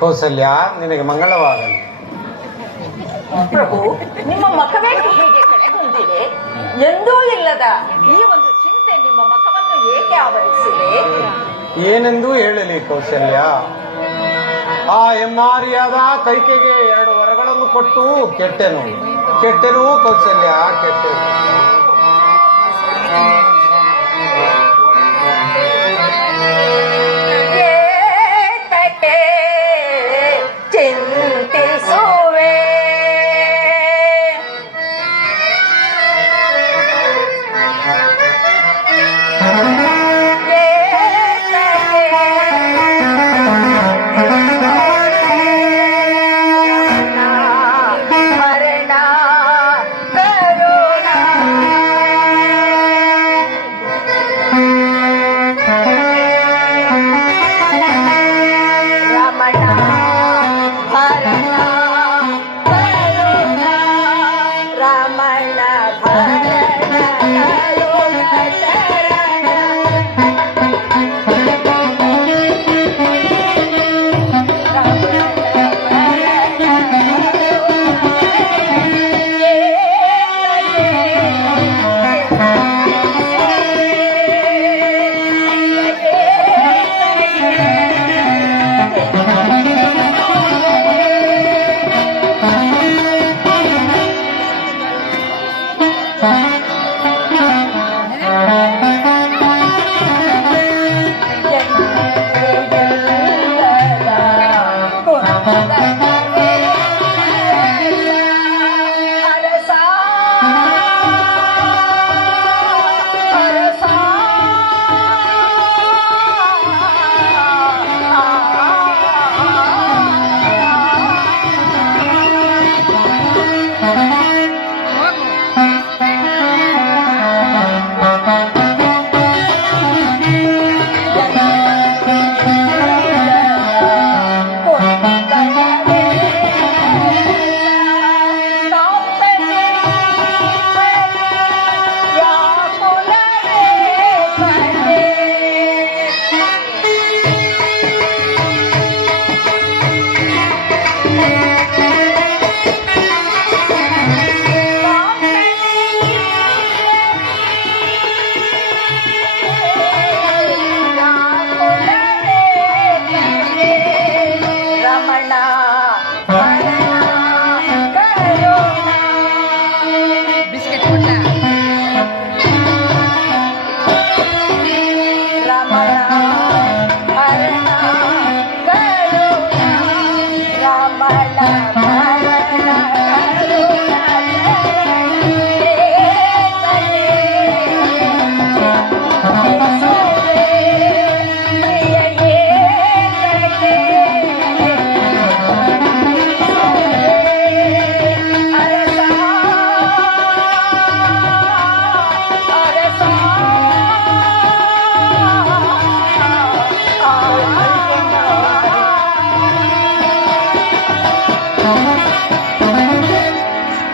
ಕೌಸಲ್ಯ ನಿನಗೆ ಮಂಗಳವಾಗಲಿ. ಪ್ರಭು ನಿಮ್ಮ ಮಖವೇಕೆ ಹೀಗೆ ಕೆಳಗುಂದಿದೆ ಎಂದೂ ಇಲ್ಲದ ಈ ಒಂದು ಚಿಂತೆ ನಿಮ್ಮ ಮಖವನ್ನು ಏಕೆ ಆವರಿಸಿದೆ? ಏನೆಂದೂ ಹೇಳಲಿ ಕೌಶಲ್ಯ ಆ ಎಮ್ಮಾರಿಯಾದ ಕೈಕೆಗೆ ಎರಡು ವರಗಳನ್ನು ಕೊಟ್ಟು ಕೆಟ್ಟೆನು. ಕೆಟ್ಟೆನು ಕೌಶಲ್ಯ ಕೆಟ್ಟೆನು.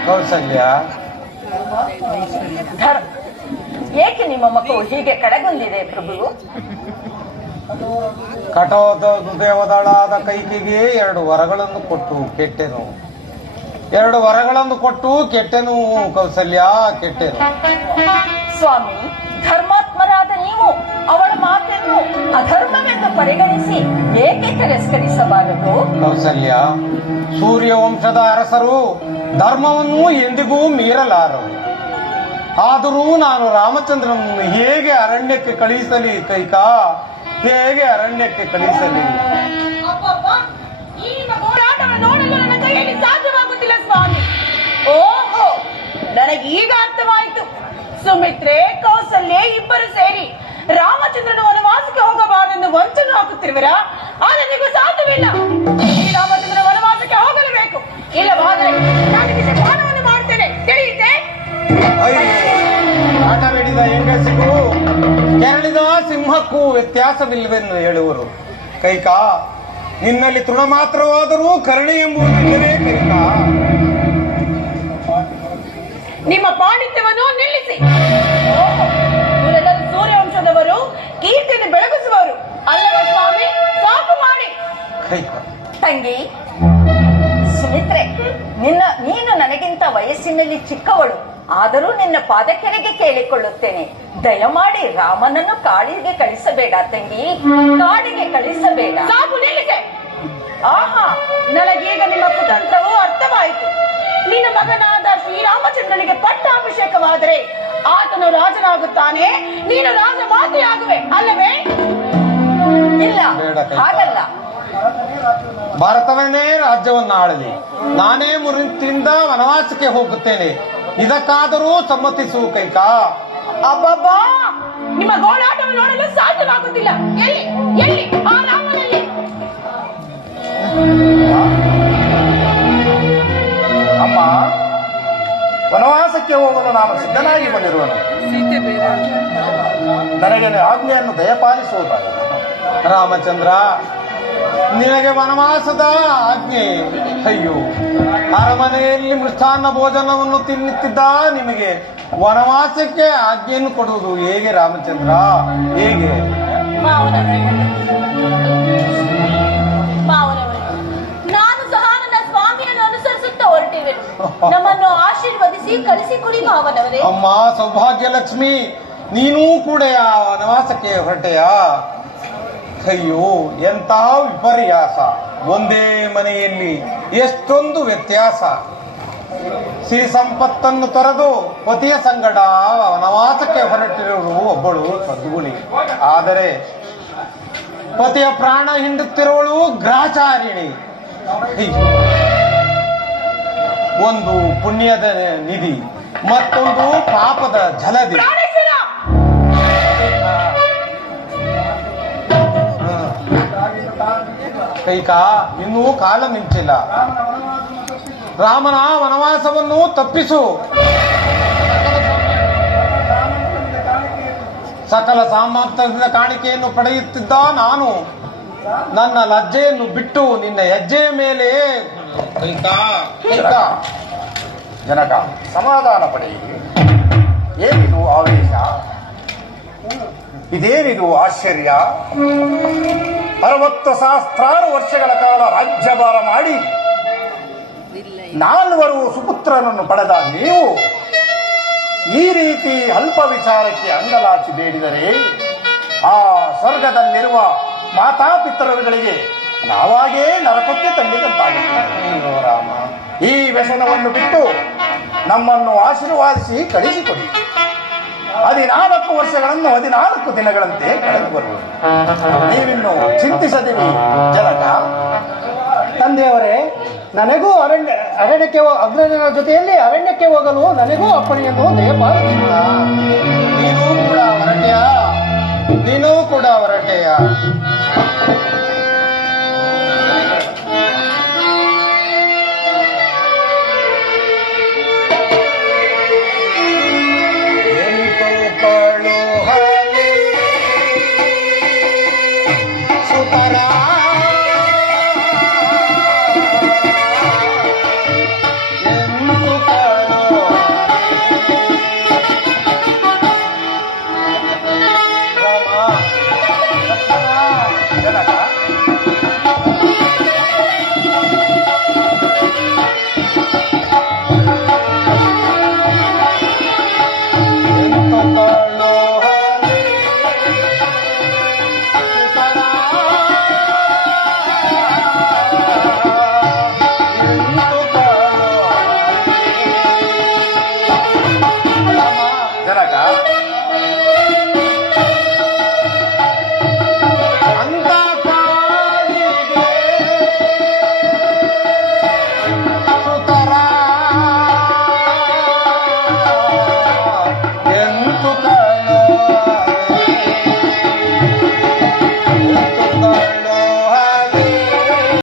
ಕೌಸಲ್ಯ? ಏಕೆ ನಿಮ್ಮ ಮಕ್ಕಳು ಹೀಗೆ ಕಡೆಗೊಂದಿದೆ ಪ್ರಭು? ಕಠೋದ ಕೈಕೆಗೆ ಎರಡು ವರಗಳನ್ನು ಕೊಟ್ಟು ಕೆಟ್ಟೆನು. ಎರಡು ವರಗಳನ್ನು ಕೊಟ್ಟು ಕೆಟ್ಟೆನು ಕೌಸಲ್ಯ ಕೆಟ್ಟೆನು. ಸ್ವಾಮಿ ಧರ್ಮಾತ್ಮರಾದ ನೀವು ಅವಳ ಮಾತನ್ನು ಅಧರ್ಮವೆಂದು ಪರಿಗಣಿಸಿ ಏಕೆ ತಿರಸ್ಕರಿಸಬಾರದು? ಕೌಸಲ್ಯ ಸೂರ್ಯವಂಶದ ಅರಸರು ಧರ್ಮವನ್ನು ಎಂದಿಗೂ ಮೀರಲಾರರು. ಆದರೂ ನಾನು ರಾಮಚಂದ್ರನನ್ನು ಹೇಗೆ ಅರಣ್ಯಕ್ಕೆ ಕಳಿಸಲಿ ಕೈಕಾ? ಹೇಗೆ ಅರಣ್ಯಕ್ಕೆ ಕಳಿಸಲಿ? ಸಾಧ್ಯವಾಗುತ್ತಿಲ್ಲ ಸ್ವಾಮಿ. ಓಹೋ ನನಗೀಗ ಈಗ ಅರ್ಥವಾಯಿತು. ಸುಮಿತ್ರೆ ಕೌಸಲ್ಯ ಇಬ್ಬರು ಸೇರಿ ರಾಮಚಂದ್ರನ ವನವಾಸಕ್ಕೆ ಹೋಗಬಾರದೆಂದು ವಂಚನೆ ಹಾಕುತ್ತಿರುವಿರಾ? ನೀವು ಸಾಧ್ಯವಿಲ್ಲ. ಈ ರಾಮಚಂದ್ರ ವನವಾಸಕ್ಕೆ ಹೋಗಲೇಬೇಕು. ಇಲ್ಲವಾದರೆ ನಾನು ದಾನವನ್ನು ಮಾಡ್ತೇನೆ ತಿಳಿಯುತ್ತೆ ಆಟವಿಡಿದ ಹೆಂಗಸಿಗೂ ಕೆರಳಿದ ಸಿಂಹಕ್ಕೂ ವ್ಯತ್ಯಾಸವಿಲ್ಲವೆಂದು ಹೇಳುವರು. ಕೈಕಾ ನಿನ್ನಲ್ಲಿ ತೃಣ ಮಾತ್ರವಾದರೂ ಕರುಣೆ ಎಂಬುದಿಲ್ಲವೇ ಕೈಕಾ? ನಿಮ್ಮ ಪಾಂಡಿತ್ಯವನ್ನು ನಿಲ್ಲಿಸಿ. ತಂಗಿ ಸುಮಿತ್ರೆ ನಿನ್ನ ನೀನು ನನಗಿಂತ ವಯಸ್ಸಿನಲ್ಲಿ ಚಿಕ್ಕವಳು. ಆದರೂ ನಿನ್ನ ಪಾದಕೆರೆಗೆ ಕೇಳಿಕೊಳ್ಳುತ್ತೇನೆ. ದಯಮಾಡಿ ರಾಮನನ್ನು ಕಾಡಿಗೆ ಕಳಿಸಬೇಡ ತಂಗಿ. ಕಾಡಿಗೆ ಕಳಿಸಬೇಡ. ಸಾಕು ನಿಲ್ಲಿಸೆ. ಆಹಾ ನನಗೀಗ ನಿಮ್ಮ ಕುತಂತ್ರವು ಅರ್ಥವಾಯಿತು. ನಿನ್ನ ಮಗನಾದ ಶ್ರೀರಾಮಚಂದ್ರನಿಗೆ ಪಟ್ಟಾಭಿಷೇಕವಾದರೆ ಆತನು ರಾಜನಾಗುತ್ತಾನೆ. ನೀನು ರಾಜ ಮಾತೆಯಾಗುವೆ ಅಲ್ಲವೇ? ಇಲ್ಲ ಹಾಗಲ್ಲ. ಭಾರತವನ್ನೇ ರಾಜ್ಯವನ್ನು ಆಳಲಿ ನಾನೇ ಮುರಿಂತಿಂದ ವನವಾಸಕ್ಕೆ ಹೋಗುತ್ತೇನೆ. ಇದಕ್ಕಾದರೂ ಸಮ್ಮತಿಸು ಕೈಕಾ. ಅಬ್ಬಬ್ಬಾ! ನಿಮ್ಮ ಗೋಳಾಟವನ್ನು ನೋಡಲು ಸಾಧ್ಯವಾಗುತ್ತಿಲ್ಲ. ಎಲ್ಲಿ? ಎಲ್ಲಿ? ಆ ರಾಮನಲ್ಲಿ! ಅಮ್ಮ ವನವಾಸಕ್ಕೆ ಹೋಗಲು ನಾನು ಸಿದ್ಧನಾಗಿ ಬಂದಿರುವನು. ನನಗೆ ಆಜ್ಞೆಯನ್ನು ದಯಪಾಲಿಸುವುದಾಗಿ. ರಾಮಚಂದ್ರ ನಿನಗೆ ವನವಾಸದ ಆಜ್ಞೆ. ಅಯ್ಯೋ ಅರಮನೆಯಲ್ಲಿ ಮೃಷ್ಟಾನ್ನ ಭೋಜನವನ್ನು ತಿನ್ನುತ್ತಿದ್ದ ನಿಮಗೆ ವನವಾಸಕ್ಕೆ ಆಜ್ಞೆಯನ್ನು ಕೊಡುವುದು ಹೇಗೆ ರಾಮಚಂದ್ರ? ಹೇಗೆ? ನಾನು ಸಹ ನನ್ನ ಸ್ವಾಮಿಯನ್ನು ಅನುಸರಿಸುತ್ತಾ ಹೊರಟಿವೆ. ನಮ್ಮನ್ನು ಆಶೀರ್ವದಿಸಿ ಕಳಿಸಿಕೊಡಿ ಮಾವನವರೇ. ಅಮ್ಮ ಸೌಭಾಗ್ಯ ಲಕ್ಷ್ಮಿ ನೀನೂ ಕೂಡ ಆ ವನವಾಸಕ್ಕೆ ಹೊರಟೆಯಾ? ಅಯ್ಯೋ ಎಂತ ವಿಪರ್ಯಾಸ. ಒಂದೇ ಮನೆಯಲ್ಲಿ ಎಷ್ಟೊಂದು ವ್ಯತ್ಯಾಸ. ಸಿರಿ ಸಂಪತ್ತನ್ನು ತೊರೆದು ಪತಿಯ ಸಂಗಡ ವನವಾಸಕ್ಕೆ ಹೊರಟಿರುವುದು ಒಬ್ಬಳು ಸದ್ಗುಣಿ. ಆದರೆ ಪತಿಯ ಪ್ರಾಣ ಹಿಂಡುತ್ತಿರುವಳು ಗ್ರಾಚಾರಿಣಿ. ಒಂದು ಪುಣ್ಯದ ನಿಧಿ, ಮತ್ತೊಂದು ಪಾಪದ ಜಲದಿ ಕೈಕಾ ಇನ್ನೂ ಕಾಲ ಮಿಂಚಿಲ್ಲ. ರಾಮನ ವನವಾಸವನ್ನು ತಪ್ಪಿಸು. ಸಕಲ ಸಾಮರ್ಥ್ಯದಿಂದ ಕಾಣಿಕೆಯನ್ನು ಪಡೆಯುತ್ತಿದ್ದ ನಾನು. ನನ್ನ ಲಜ್ಜೆಯನ್ನು ಬಿಟ್ಟು ನಿನ್ನ ಹೆಜ್ಜೆಯ ಮೇಲೆ ಜನಕ, ಸಮಾಧಾನ ಪಡೆಯಿರಿ ಏನಿದು ಆವೇಶ? ಇದೇನಿದು ಆಶ್ಚರ್ಯ? ಅರವತ್ತು ಸಹಸ್ರಾರು ವರ್ಷಗಳ ಕಾಲ ರಾಜ್ಯಭಾರ ಮಾಡಿ ನಾಲ್ವರು ಸುಪುತ್ರನನ್ನು ಪಡೆದ ನೀವು ಈ ರೀತಿ ಅಲ್ಪ ವಿಚಾರಕ್ಕೆ ಅಂಗಲಾಚಿ ಬೇಡಿದರೆ ಆ ಸ್ವರ್ಗದಲ್ಲಿರುವ ಮಾತಾಪಿತರರುಗಳಿಗೆ ನಾವಾಗೇ ನರಕಕ್ಕೆ ತಂದಿದಂತಾಗುತ್ತದೆ. ಅಯ್ಯೋ ರಾಮ ಈ ವ್ಯಸನವನ್ನು ಬಿಟ್ಟು ನಮ್ಮನ್ನು ಆಶೀರ್ವಾದಿಸಿ ಕಳಿಸಿಕೊಡಿ. ಹದಿನಾಲ್ಕು ವರ್ಷಗಳನ್ನು ಹದಿನಾಲ್ಕು ದಿನಗಳಂತೆ ಕಳೆದು ಬರುವುದು ನೀವಿನ್ನು ಚಿಂತಿಸದಿರಿ, ಜನಕ. ತಂದೆಯವರೇ, ನನಗೂ ಅರಣ್ಯ, ಅರಣ್ಯಕ್ಕೆ ಅಗ್ರಜನ ಜೊತೆಯಲ್ಲಿ ಅರಣ್ಯಕ್ಕೆ ಹೋಗಲು ನನಗೂ ಅಪ್ಪಣೆಯನ್ನು ದಯಪಾಲಿಸಿಲ್ಲ ನೀನು ಕೂಡ ಅರಣ್ಯ ನೀನು ಕೂಡ ಹೊರಟೆಯ? Maracá.